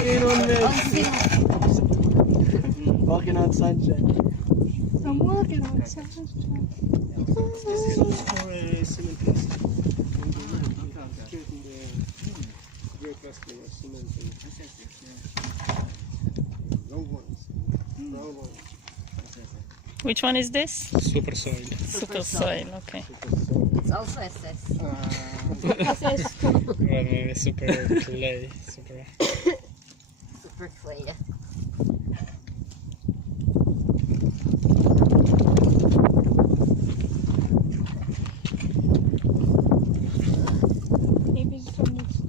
walking on walking on sunshine. I'm walking on sunshine. This is for cement plastic. Gray plastic or cement. Long ones. Brown ones. Which one is this? Super soil. Super soil, okay. It's also SS. Well, maybe super clay. Super. Super clay. Maybe from next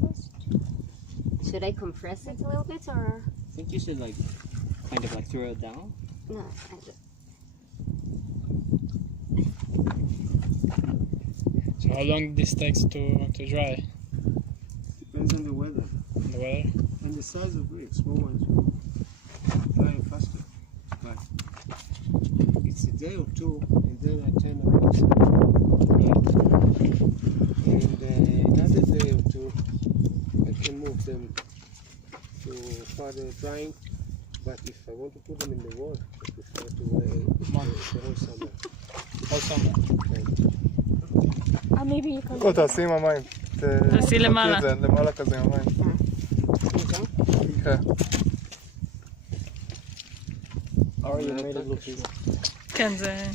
first. Should I compress it a little bit or? I think you should like kind of like throw it down. No, I just. So how long this takes to dry? Depends on the weather The weather? and the size of bricks. Small ones will dry faster. But it's a day or two, and then I turn them outside. And another day or two, I can move them to further drying. But if I want to put them in the wall, I prefer to wait the whole summer. All summer. Maybe you can. תעשי עם המים. תעשי למעלה. למעלה כזה עם המים. כן. Or you made it look easy. כן, זה...